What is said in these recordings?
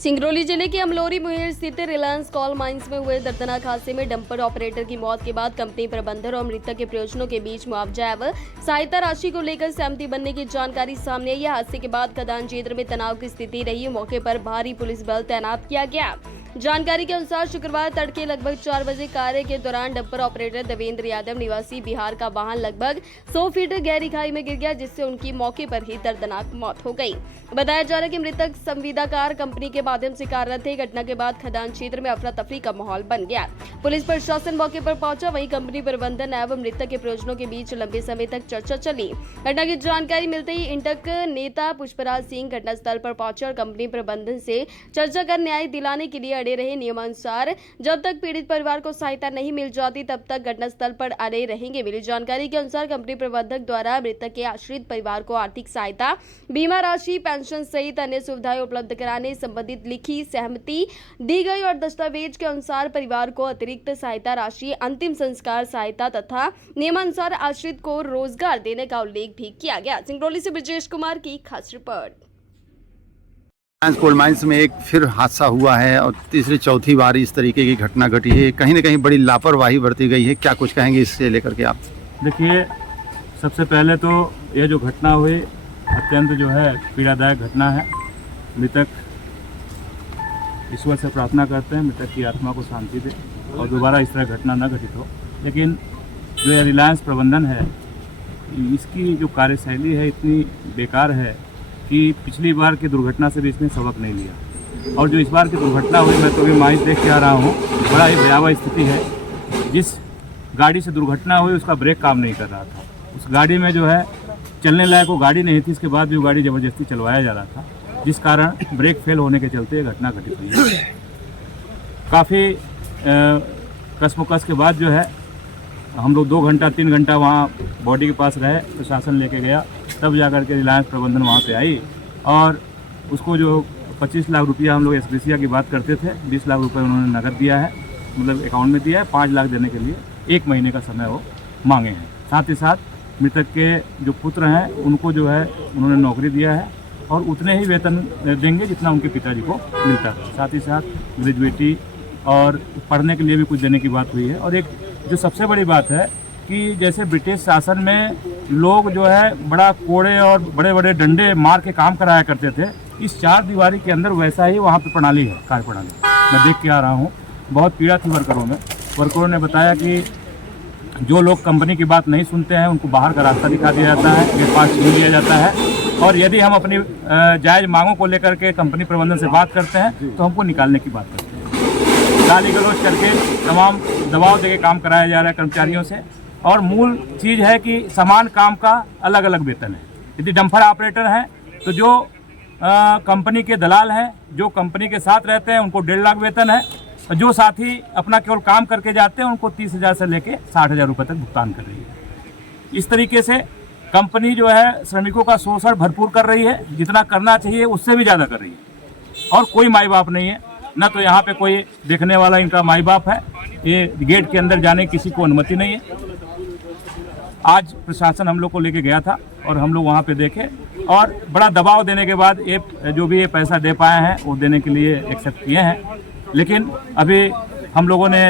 सिंगरौली जिले के अमलोरी मुहिर स्थित रिलायंस कोल माइंस में हुए दर्दनाक हादसे में डंपर ऑपरेटर की मौत के बाद कंपनी प्रबंधन और मृतक के परिजनों के बीच मुआवजा एवं सहायता राशि को लेकर सहमति बनने की जानकारी सामने आई है। हादसे के बाद खदान क्षेत्र में तनाव की स्थिति रही। मौके पर भारी पुलिस बल तैनात किया गया। जानकारी के अनुसार शुक्रवार तड़के लगभग 4 बजे कार्य के दौरान डंपर ऑपरेटर देवेंद्र यादव निवासी बिहार का वाहन लगभग 100 फीट गहरी खाई में गिर गया, जिससे उनकी मौके पर ही दर्दनाक मौत हो गई। बताया जा रहा है कि मृतक संविदाकार कंपनी के माध्यम से कार्यरत थे। घटना के बाद खदान क्षेत्र में अफरा तफरी का माहौल बन गया। पुलिस प्रशासन मौके पर पहुंचा, वहीं कंपनी प्रबंधन एवं मृतक के परिजनों के बीच लंबे समय तक चर्चा चली। घटना की जानकारी मिलते ही इंटक नेता पुष्पराज सिंह घटनास्थल पर पहुंचे और कंपनी प्रबंधन से चर्चा कर न्याय दिलाने के लिए अड़े रहे। नियमानुसार जब तक पीड़ित परिवार को सहायता नहीं मिल जाती तब तक घटनास्थल पर अड़े रहेंगे। मिली जानकारी के अनुसार कंपनी प्रबंधक द्वारा मृतक के आश्रित परिवार को आर्थिक सहायता, बीमा राशि, पेंशन सहित अन्य सुविधाएं उपलब्ध कराने संबंधित लिखी सहमति दी गई और दस्तावेज के अनुसार परिवार को अतिरिक्त सहायता राशि, अंतिम संस्कार सहायता तथा नियमानुसार आश्रित को रोजगार देने का उल्लेख भी किया गया। सिंगरौली से ब्रजेश कुमार की खास रिपोर्ट। कोल माइंस में एक फिर हादसा हुआ है और तीसरी चौथी बार इस तरीके की घटना घटी है। कहीं ना कहीं बड़ी लापरवाही बरती गई है। क्या कुछ कहेंगे इससे लेकर के आप? देखिए, सबसे पहले तो यह जो घटना हुई अत्यंत जो है पीड़ादायक घटना है। मृतक ईश्वर से प्रार्थना करते हैं मृतक की आत्मा को शांति दे और दोबारा इस तरह घटना न घटित हो। लेकिन जो ये रिलायंस प्रबंधन है, इसकी जो कार्यशैली है इतनी बेकार है कि पिछली बार की दुर्घटना से भी इसने सबक नहीं लिया। और जो इस बार की दुर्घटना हुई, मैं तो अभी माइक देख के आ रहा हूँ, बड़ा ही भयावह स्थिति है। जिस गाड़ी से दुर्घटना हुई उसका ब्रेक काम नहीं कर रहा था। उस गाड़ी में जो है चलने लायक वो गाड़ी नहीं थी, इसके बाद भी वो गाड़ी ज़बरदस्ती चलवाया जा रहा था, जिस कारण ब्रेक फेल होने के चलते घटना घटित हुई है। काफ़ी कसमकस के बाद जो है हम लोग 2 घंटा 3 घंटा वहाँ बॉडी के पास रहे, प्रशासन लेके गया, तब जाकर के रिलायंस प्रबंधन वहाँ पे आई और उसको जो 25 लाख रुपया हम लोग एसग्रेसिया की बात करते थे, 20 लाख रुपये उन्होंने नकद दिया है, मतलब अकाउंट में दिया है। 5 लाख देने के लिए 1 महीने का समय वो मांगे हैं। साथ ही साथ मृतक के जो पुत्र हैं उनको जो है उन्होंने नौकरी दिया है और उतने ही वेतन देंगे जितना उनके पिताजी को मिलता था। साथ ही साथ ग्रेजुएटी और पढ़ने के लिए भी कुछ देने की बात हुई है। और एक जो सबसे बड़ी बात है कि जैसे ब्रिटिश शासन में लोग जो है बड़ा कोड़े और बड़े बड़े डंडे मार के काम कराया करते थे, इस 4 दीवारी के अंदर वैसा ही वहाँ पे प्रणाली है, कार्य प्रणाली। मैं देख के आ रहा हूँ, बहुत पीड़ा थी वर्करों में। वर्करों ने बताया कि जो लोग कंपनी की बात नहीं सुनते हैं उनको बाहर का रास्ता दिखा दिया जाता है, गेट पास छीन लिया जाता है और यदि हम अपनी जायज़ मांगों को लेकर के कंपनी प्रबंधन से बात करते हैं तो हमको निकालने की बात करते हैं। गाली गलौज करके तमाम दबाव देके काम कराया जा रहा है कर्मचारियों से। और मूल चीज़ है कि समान काम का अलग अलग वेतन है। यदि डंपर ऑपरेटर हैं तो जो कंपनी के दलाल हैं, जो कंपनी के साथ रहते हैं, उनको 1.5 लाख वेतन है। जो साथी अपना केवल काम करके जाते हैं उनको 30,000 से लेके 60,000 रुपये तक भुगतान कर रही है। इस तरीके से कंपनी जो है श्रमिकों का शोषण भरपूर कर रही है, जितना करना चाहिए उससे भी ज़्यादा कर रही है। और कोई माई बाप नहीं है, न तो यहाँ पे कोई देखने वाला इनका माई बाप है। ये गेट के अंदर जाने की किसी को अनुमति नहीं है। आज प्रशासन हम लोग को लेके गया था और हम लोग वहाँ पे देखे और बड़ा दबाव देने के बाद ये जो भी ये पैसा दे पाए हैं वो देने के लिए एक्सेप्ट किए हैं। लेकिन अभी हम लोगों ने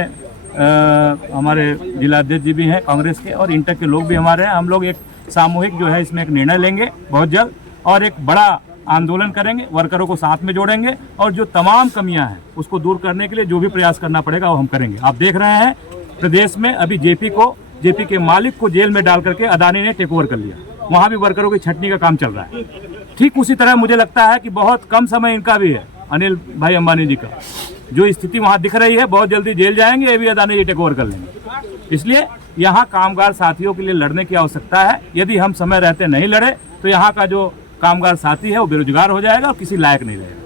हमारे जिलाध्यक्ष जी भी हैं कांग्रेस के और इंटक के लोग भी हमारे हैं। हम लोग एक सामूहिक जो है इसमें एक निर्णय लेंगे बहुत जल्द और एक बड़ा आंदोलन करेंगे, वर्करों को साथ में जोड़ेंगे और जो तमाम कमियां हैं उसको दूर करने के लिए जो भी प्रयास करना पड़ेगा वो हम करेंगे। आप देख रहे हैं प्रदेश में अभी जेपी के मालिक को जेल में डाल करके अदानी ने टेक ओवर कर लिया, वहाँ भी वर्करों की छटनी का काम चल रहा है। ठीक उसी तरह मुझे लगता है कि बहुत कम समय इनका भी है, अनिल भाई अंबानी जी का जो स्थिति वहाँ दिख रही है, बहुत जल्दी जेल जाएंगे, ये भी अदानी जी टेक ओवर कर लेंगे। इसलिए यहाँ कामगार साथियों के लिए लड़ने की आवश्यकता है। यदि हम समय रहते नहीं लड़े तो यहाँ का जो कामगार साथी है वो बेरोजगार हो जाएगा और किसी लायक नहीं रहेगा।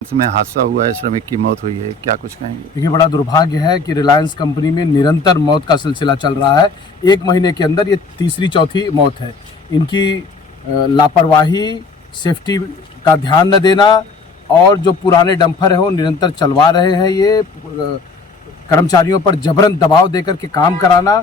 इसमें हादसा हुआ है, श्रमिक की मौत हुई है, क्या कुछ कहेंगे? देखिए, बड़ा दुर्भाग्य है कि रिलायंस कंपनी में निरंतर मौत का सिलसिला चल रहा है। 1 महीने के अंदर ये तीसरी चौथी मौत है। इनकी लापरवाही, सेफ्टी का ध्यान न देना और जो पुराने डंपर है वो निरंतर चलवा रहे हैं, ये कर्मचारियों पर जबरन दबाव देकर के काम कराना,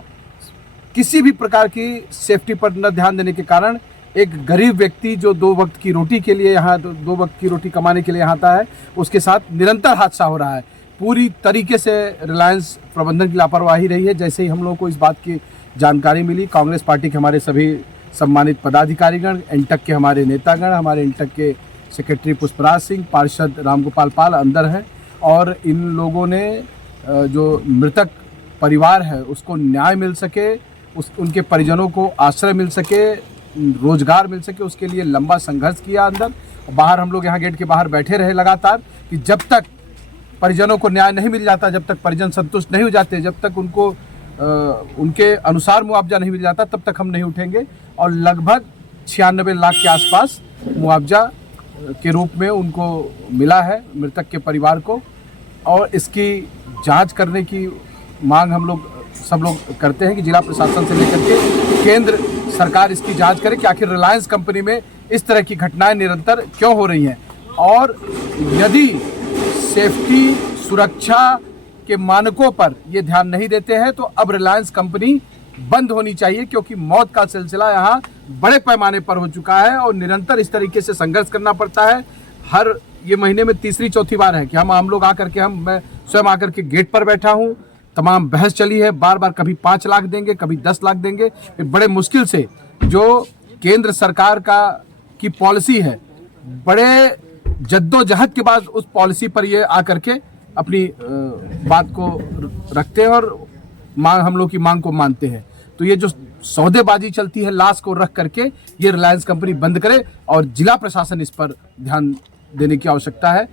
किसी भी प्रकार की सेफ्टी पर न ध्यान देने के कारण एक गरीब व्यक्ति जो 2 वक्त की रोटी के लिए यहाँ 2 वक्त की रोटी कमाने के लिए यहाँ आता है, उसके साथ निरंतर हादसा हो रहा है। पूरी तरीके से रिलायंस प्रबंधन की लापरवाही रही है। जैसे ही हम लोगों को इस बात की जानकारी मिली, कांग्रेस पार्टी के हमारे सभी सम्मानित पदाधिकारीगण, एंटक के हमारे नेतागण, हमारे एंटक के सेक्रेटरी पुष्पराज सिंह, पार्षद रामगोपाल पाल अंदर हैं, और इन लोगों ने जो मृतक परिवार है उसको न्याय मिल सके, उनके परिजनों को आश्रय मिल सके, रोजगार मिल सके, उसके लिए लंबा संघर्ष किया अंदर। बाहर हम लोग यहाँ गेट के बाहर बैठे रहे लगातार कि जब तक परिजनों को न्याय नहीं मिल जाता, जब तक परिजन संतुष्ट नहीं हो जाते, जब तक उनको उनके अनुसार मुआवजा नहीं मिल जाता, तब तक हम नहीं उठेंगे। और लगभग 96 लाख के आसपास मुआवजा के रूप में उनको मिला है मृतक के परिवार को, और इसकी जांच करने की मांग हम लोग सब लोग करते हैं कि जिला प्रशासन से लेकर के केंद्र सरकार इसकी जांच करे कि आखिर रिलायंस कंपनी में इस तरह की घटनाएं निरंतर क्यों हो रही हैं, और यदि सेफ्टी सुरक्षा के मानकों पर ये ध्यान नहीं देते हैं तो अब रिलायंस कंपनी बंद होनी चाहिए, क्योंकि मौत का सिलसिला यहाँ बड़े पैमाने पर हो चुका है और निरंतर इस तरीके से संघर्ष करना पड़ता है। हर ये महीने में तीसरी चौथी बार है कि हम लोग आकर के मैं स्वयं आकर के गेट पर बैठा हूँ, तमाम बहस चली है, बार बार कभी 5 लाख देंगे, कभी 10 लाख देंगे। बड़े मुश्किल से जो केंद्र सरकार की पॉलिसी है, बड़े जद्दोजहद के बाद उस पॉलिसी पर ये आकर के अपनी बात को रखते हैं और हम लोग की मांग को मानते हैं। तो ये जो सौदेबाजी चलती है लाश को रख करके, ये रिलायंस कंपनी बंद करे और जिला प्रशासन इस पर ध्यान देने की आवश्यकता है।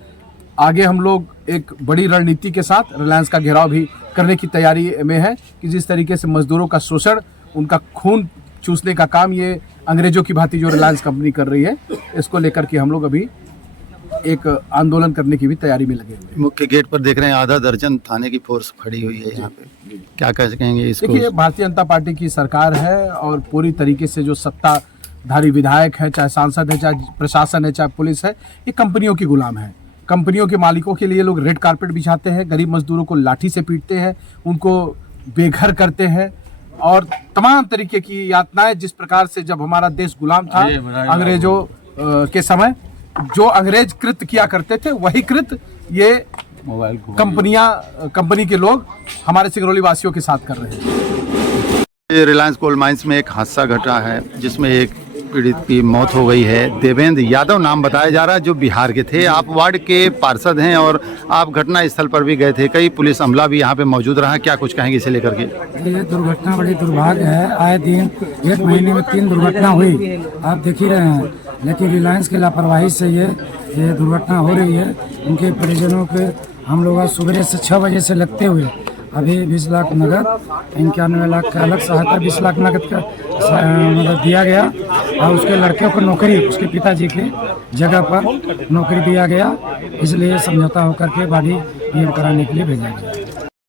आगे हम लोग एक बड़ी रणनीति के साथ रिलायंस का घेराव भी करने की तैयारी में है कि जिस तरीके से मजदूरों का शोषण, उनका खून चूसने का काम ये अंग्रेजों की भांति जो रिलायंस कंपनी कर रही है, इसको लेकर के हम लोग अभी एक आंदोलन करने की भी तैयारी में लगे हुए हैं। मुख्य गेट पर देख रहे हैं आधा दर्जन थाने की फोर्स खड़ी हुई है यहाँ पे, क्या कहेंगे इसको? देखिए, भारतीय जनता पार्टी की सरकार है और पूरी तरीके से जो सत्ताधारी विधायक है, चाहे सांसद है, चाहे प्रशासन है, चाहे पुलिस है, ये कंपनियों की गुलाम है। कंपनियों के मालिकों के लिए लोग रेड कारपेट बिछाते हैं, गरीब मजदूरों को लाठी से पीटते हैं, उनको बेघर करते हैं और तमाम तरीके की यातनाएं। जिस प्रकार से जब हमारा देश गुलाम था अंग्रेजों के समय, जो अंग्रेज कृत्य किया करते थे, वही कृत्य ये कंपनी के लोग हमारे सिंगरौली वासियों के साथ कर रहे हैं। रिलायंस कोल माइंस में एक हादसा घटा है जिसमें एक पीड़ित की मौत हो गई है। देवेंद्र यादव नाम बताया जा रहा है, जो बिहार के थे। आप वार्ड के पार्षद हैं और आप घटना स्थल पर भी गए थे, कई पुलिस अमला भी यहाँ पे मौजूद रहा, क्या कुछ कहेंगे इसे लेकर के? ये दुर्घटना बड़ी दुर्भाग्य है। आए दिन 1 महीने में 3 दुर्घटना हुई, आप देख ही रहे हैं। लेकिन रिलायंस की लापरवाही से ये दुर्घटना हो रही है। उनके परिजनों के हम लोग आज सुबह से 6 बजे से लगते हुए अभी 20 लाख नगद, 91 लाख का अलग सहायता, 20 लाख नगद का मतलब दिया गया और उसके लड़के को नौकरी, उसके पिताजी के जगह पर नौकरी दिया गया। इसलिए समझौता होकर के बॉडी पीएम कराने के लिए भेजा गया।